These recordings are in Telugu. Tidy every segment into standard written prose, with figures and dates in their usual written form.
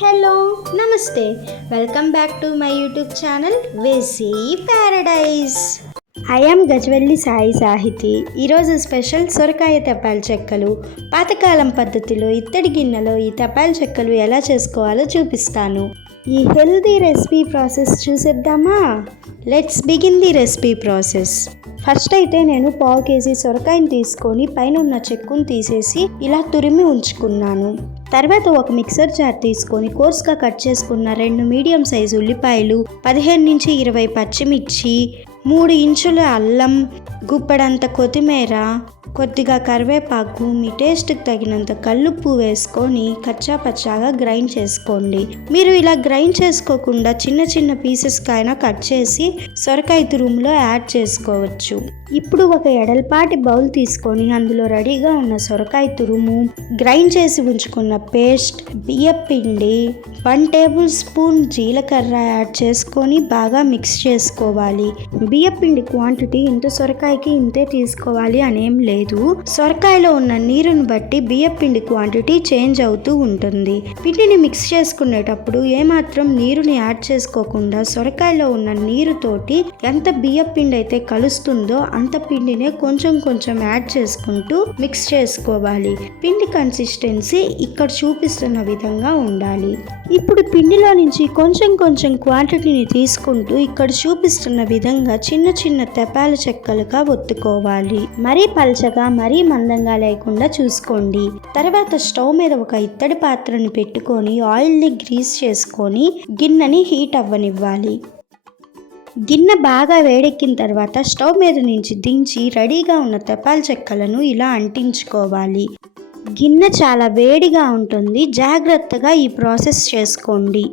Hello namaste welcome back to my YouTube channel వేసి paradise. I am Gajwelli Sai Sahiti. ఈరోజు స్పెషల్ సొరకాయ తెపాల చెక్కలు. పాతకాలం పద్ధతిలో ఇత్తడి గిన్నెలో ఈ తెపాల చెక్కలు ఎలా చేసుకోవాలో చూపిస్తాను. ఈ హెల్దీ రెసిపీ ప్రాసెస్ చూసేద్దామా? Let's begin the recipe process. First అయితే నేను 1/2 kg సొరకాయని తీసుకొని పైన ఉన్న చెక్కును తీసేసి ఇలా తురిమి ఉంచుకున్నాను. తర్వాత ఒక మిక్సర్ జార్ తీసుకొని కోర్స్గా కట్ చేసుకున్న 2 మీడియం సైజు ఉల్లిపాయలు, 15 నుంచి 20 పచ్చిమిర్చి, 3 ఇంచుల అల్లం, గుప్పడంత కొత్తిమీర, కొద్దిగా కరివేపాకు, మీ టేస్ట్కి తగినంత కల్లుప్పు వేసుకొని కచ్చా పచ్చాగా గ్రైండ్ చేసుకోండి. మీరు ఇలా గ్రైండ్ చేసుకోకుండా చిన్న చిన్న పీసెస్కి అయినా కట్ చేసి సొరకాయ తురుములో యాడ్ చేసుకోవచ్చు. ఇప్పుడు ఒక ఎడల్పాటి బౌల్ తీసుకొని అందులో రెడీగా ఉన్న సొరకాయ తురుము, గ్రైండ్ చేసి ఉంచుకున్న పేస్ట్, బియ్యపిండి, 1 టేబుల్ స్పూన్ జీలకర్ర యాడ్ చేసుకొని బాగా మిక్స్ చేసుకోవాలి. బియ్యపిండి క్వాంటిటీ ఇంత సొరకాయకి ఇంతే తీసుకోవాలి అనేం లేదు. సొరకాయలో ఉన్న నీరుని బట్టి బియ్యపిండి క్వాంటిటీ చేంజ్ అవుతూ ఉంటుంది. పిండిని మిక్స్ చేసుకునేటప్పుడు ఏమాత్రం నీరుని యాడ్ చేసుకోకుండా సొరకాయలో ఉన్న నీరుతోటి ఎంత బియ్యపిండి అయితే కలుస్తుందో అంత పిండినే కొంచెం కొంచెం యాడ్ చేసుకుంటూ మిక్స్ చేసుకోవాలి. పిండి కన్సిస్టెన్సీ ఇక్కడ చూపిస్తున్న విధంగా ఉండాలి. ఇప్పుడు పిండిలో నుంచి కొంచెం కొంచెం క్వాంటిటీని తీసుకుంటూ ఇక్కడ చూపిస్తున్న విధంగా చిన్న చిన్న తెపాల చెక్కలుగా ఒత్తుకోవాలి. మరీ పల్చగా మరీ మందంగా లేకుండా చూసుకోండి. తర్వాత స్టవ్ మీద ఒక ఇత్తడి పాత్రని పెట్టుకొని ఆయిల్ని గ్రీస్ చేసుకొని గిన్నెని హీట్ అవ్వనివ్వాలి. గిన్నె బాగా వేడెక్కిన తర్వాత స్టవ్ మీద నుంచి దించి రెడీగా ఉన్న తెపాల చెక్కలను ఇలా అంటించుకోవాలి. గిన్నె చాలా వేడిగా ఉంటుంది, జాగ్రత్తగా ఈ ప్రాసెస్ చేసుకోండి.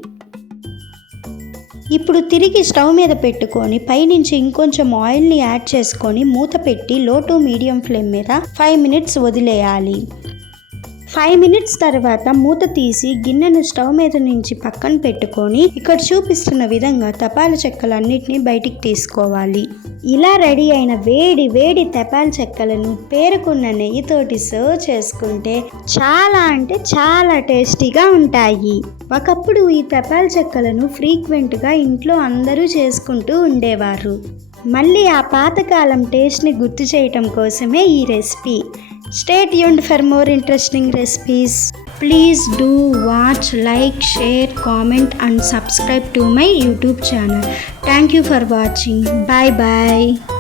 ఇప్పుడు తిరిగి స్టవ్ మీద పెట్టుకొని పైనుంచి ఇంకొంచెం ఆయిల్ని యాడ్ చేసుకొని మూత పెట్టి లో టు మీడియం ఫ్లేమ్ మీద 5 minutes వదిలేయాలి. 5 minutes తర్వాత మూత తీసి గిన్నెను స్టవ్ మీద నుంచి పక్కన పెట్టుకొని ఇక్కడ చూపిస్తున్న విధంగా తెపాల చెక్కలన్నిటిని బయటికి తీసుకోవాలి. ఇలా రెడీ అయిన వేడి వేడి తెపాల చెక్కలను పేరుకున్న నెయ్యితోటి సర్వ్ చేసుకుంటే చాలా అంటే చాలా టేస్టీగా ఉంటాయి. ఒకప్పుడు ఈ తెపాల చెక్కలను ఫ్రీక్వెంట్గా ఇంట్లో అందరూ చేసుకుంటూ ఉండేవారు. మళ్ళీ ఆ పాతకాలం టేస్ట్ని గుర్తు చేయటం కోసమే ఈ recipe. Stay tuned for more interesting recipes. Please do watch, like, share, comment and subscribe to my YouTube channel. Thank you for watching. Bye bye.